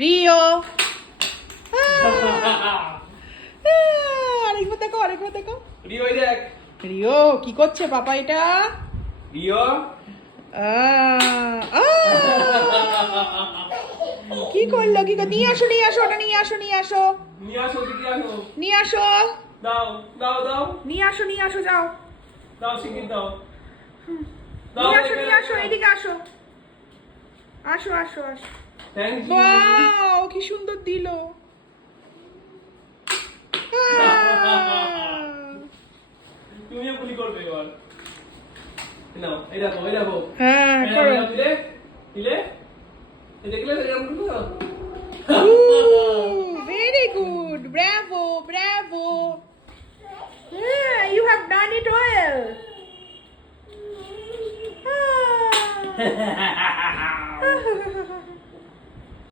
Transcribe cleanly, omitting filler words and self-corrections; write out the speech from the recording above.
Rio আরেকবার দেখো আরেকবার দেখো। রিও এই দেখ। রিও কি করছে পাপা এটা? রিও কি করলো কি নিয়ে আসো নিয়ে আসো ওটা নিয়ে আসো নিয়ে আসো নিয়ে আসো দিদি আসো। নিয়ে আসো দাও দাও দাও নিয়ে আসো যাও দাও শিখিয়ে দাও। নিয়ে আসো এদিকে আসো আসো আসো আসো। Thank you. ওয়াও কি সুন্দর দিলো। তুমিও গুলি করবে এবার। নাও এই দেখো এই দেখো। হ্যাঁ করো। দিলে দিলে এই দেখলে এরকম করো। Very good, bravo, bravo. Yeah, you have done it well. Ah.